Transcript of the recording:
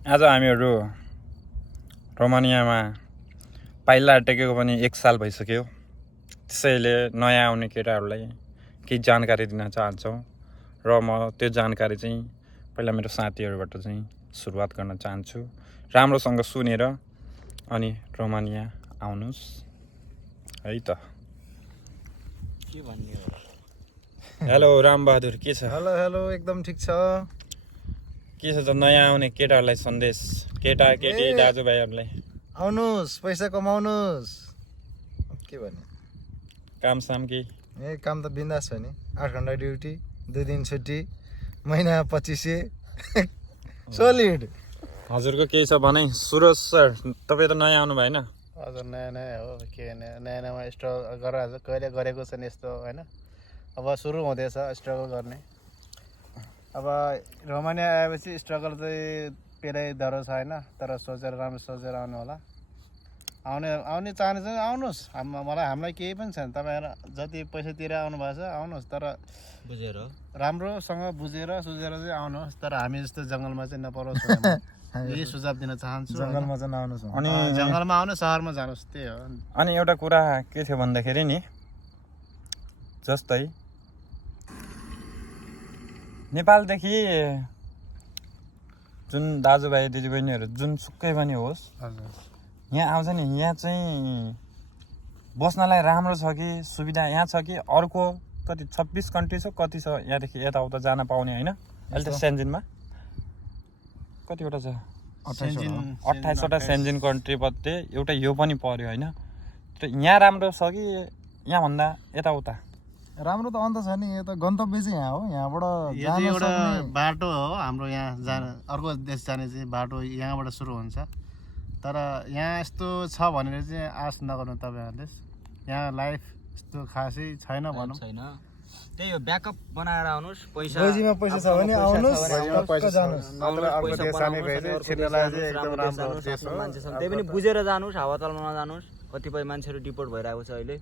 आज हामीहरू रोमानियामा पाइला टेकेको पनि 1 साल भइसक्यो। त्यसैले नयाँ आउने केटाहरूलाई केही जानकारी दिन चाहन्छौँ र म त्यो जानकारी चाहिँ पहिला मेरो साथीहरूबाट चाहिँ सुरुवात गर्न चाहन्छु। राम्रोसँग सुनेर अनि रोमानिया आउनुहोस् है त। के भन्ने हो? हेलो रामबहादुर, के छ? हेलो हेलो, एकदम ठिक छ। के छ त नयाँ आउने केटाहरूलाई सन्देश, केटा केटी दाजुभाइहरूलाई? आउनुहोस्, पैसा कमाउनुहोस्। के भन्ने, काम साम केही? काम त बिन्दास छ नि। 8 घन्टा ड्युटी, 2 दिन छुट्टी, महिना 2500 सोलिड। हजुरको केही छ भने सुरज सर, तपाईँ त नयाँ आउनु भएन? हजुर नयाँ नयाँ हो, के नयाँ नयाँमा स्ट्रगल गरेर कहिले गरेको छ नि यस्तो होइन। अब सुरु हुँदैछ स्ट्रगल गर्ने। अब रोमानिया आएपछि स्ट्रगल चाहिँ पेरै डह्रो छ होइन, तर सोचेर राम्रो सोचेर आउनु होला। आउने चाहने चाहिँ आउनुहोस्। हामीलाई केही पनि छैन, तपाईँहरू जति पैसा तिरेर आउनु भएको छ आउनुहोस्, तर बुझेर राम्रोसँग बुझेर सुझेर चाहिँ आउनुहोस्। तर हामी जस्तो जङ्गलमा चाहिँ नपरोस् यही सुझाव दिन चाहन्छु। जङ्गलमा चाहिँ नआउनुहोस्। अनि जङ्गलमा आउनु, सहरमा जानुहोस्, त्यही हो। अनि एउटा कुरा के थियो भन्दाखेरि नि, जस्तै नेपालदेखि जुन दाजुभाइ दिदीबहिनीहरू जुनसुकै पनि होस्, यहाँ आउँछ नि, यहाँ चाहिँ बस्नलाई राम्रो छ कि सुविधा यहाँ छ कि अर्को कति 26 कन्ट्री छ, कति छ यहाँदेखि यताउता जान पाउने होइन? अहिले त सेन्जिनमा कतिवटा छ? 28वटा सेन्जिन कन्ट्री मध्ये एउटा यो पनि पर्यो होइन? यहाँ राम्रो छ कि यहाँभन्दा यताउता? राम्रो त अन्त छ नि, यो त गन्तव्य चाहिँ यहाँ हो। यहाँबाट यो चाहिँ एउटा बाटो हो हाम्रो, यहाँ जाने अर्को देश जाने चाहिँ बाटो यहाँबाट सुरु हुन्छ। तर यहाँ यस्तो छ भनेर चाहिँ आश नगर्नु तपाईँहरूले। यहाँ लाइफ यस्तो खासै छैन भनौँ। छैन, त्यही हो। ब्याकअप बनाएर आउनुहोस्। रोजीमा पैसा छ भने आउनुहोस्, पैसा जानुहोस्। मान्छे छन्, त्यही पनि बुझेर जानुहोस्। हावातालमा नजानुहोस्। कतिपय मान्छेहरू डिपोर्ट भइरहेको छ अहिले।